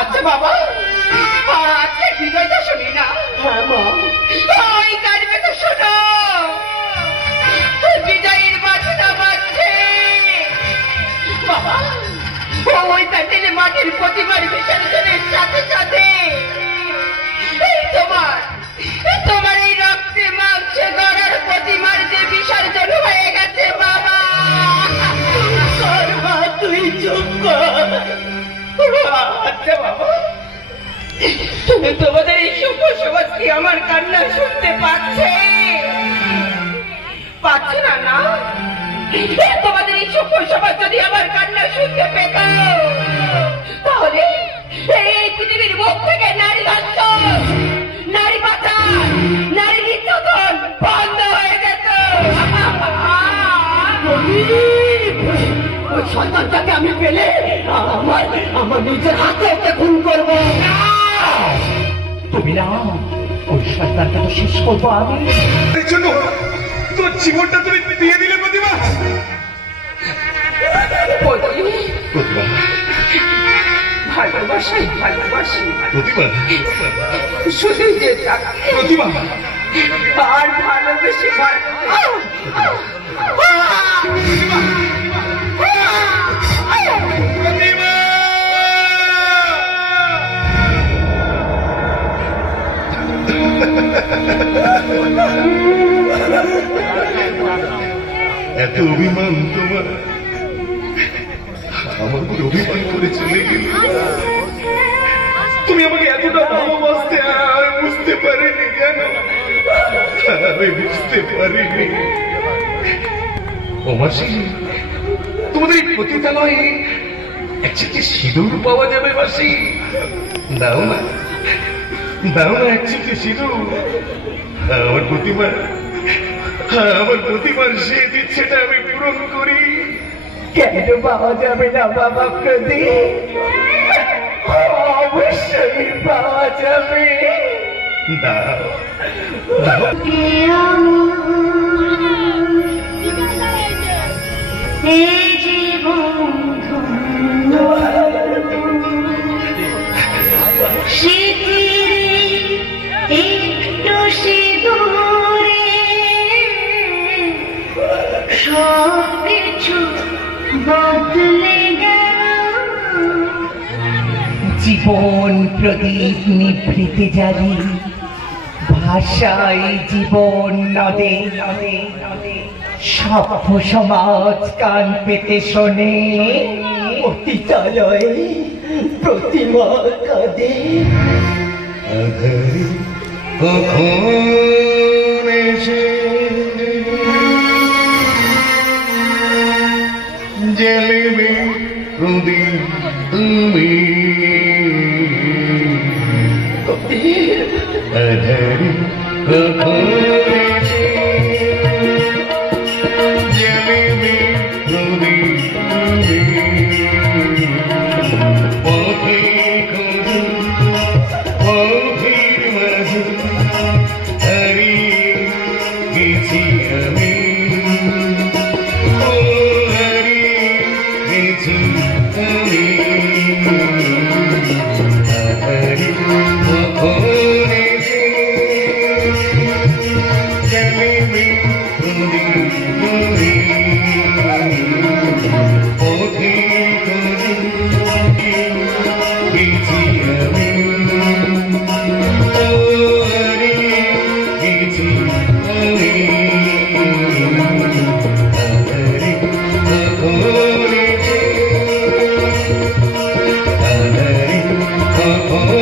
আচ্ছা বাবা, আজকে বিজয় তো শুনি না। হ্যাঁ মা, ওই কাটবে তো শোনো, বিজয়ের বাজনা বাজছে বাবা। ওই প্যান্ডেলে মাটির প্রতিমার বিসর্জনের সাথে সাথে তোমার এই রক্তে মাংসে গড়ার প্রতিমার যে বিসর্জন হয়ে গেছে বাবা। তুই চুপ কর। আচ্ছা বাবা, তোমাদের এই শুভ সমাজ কি আমার কান্না শুনতে পাচ্ছে? পাচ্ছে না না? তোমাদের এই শুভ সমাজ যদি আমার কান্না শুনতে পেত, তাহলে এই পৃথিবীর মুখ থেকে নারী ধর্ষণ, নারী পাচার, নারী নির্যাতন বন্ধ হয়ে যেত। ওই সন্তানটাকে আমি পেলে আমার নিজের হাতে ওকে খুন করবো। তুমি না, ওই সন্তানটা তো শেষ করবো আমি। তোর জীবনটা তুমি দিয়ে দিলে প্রতিমা। ভালোবাসাই ভালোবাসি প্রতিমা, শুধু যে প্রতিমা আর ভালোবেসে এত অভিমান তোমার, আমার উপর অভিমান করে চলে গেল। তুমি আমাকে এতটা ভালোবাসতে আমি বুঝতে পারিনি, জানো, আমি বুঝতে পারিনি। ও মাসি, তোমাদের এই পতিতালয়ে একসাথে সিঁদুর পাওয়া যাবে মাসি? দাও না, দাও না একসাথে সিঁদুর। আমার প্রতিমা, আমার প্রতিমার সে ইচ্ছেটা আমি পূরণ করি। কেন পাওয়া যাবে না বাবা প্রদীপ? অবশ্যই পাওয়া যাবে। দাও দাও। একটু সিঁদুরে সব কিছু বদলে গেল। জীবন প্রদীপ নিভৃতে জালি, ভাষায় জীবন নদে নদে নদে। সভ্য সমাজ কান পেতে শোনে, পতিতালয়ে প্রতিমা কাঁদে। আধারে কখন এসে জ্বলবে প্রদীপ তুমি, আধারে কখন এসে জ্বলবে প্রদীপ তুমি। পথে খোঁজো পথের মাঝে হারিয়ে গেছি আমি, ও হারিয়ে গেছি আমি। আধারে কখন এসে জ্বলবে প্রদীপ তুমি। পথে খোঁজো গেছি আমি, ও হারিয়ে গেছি আমি। আধারে কখন এসে, আধারে কখন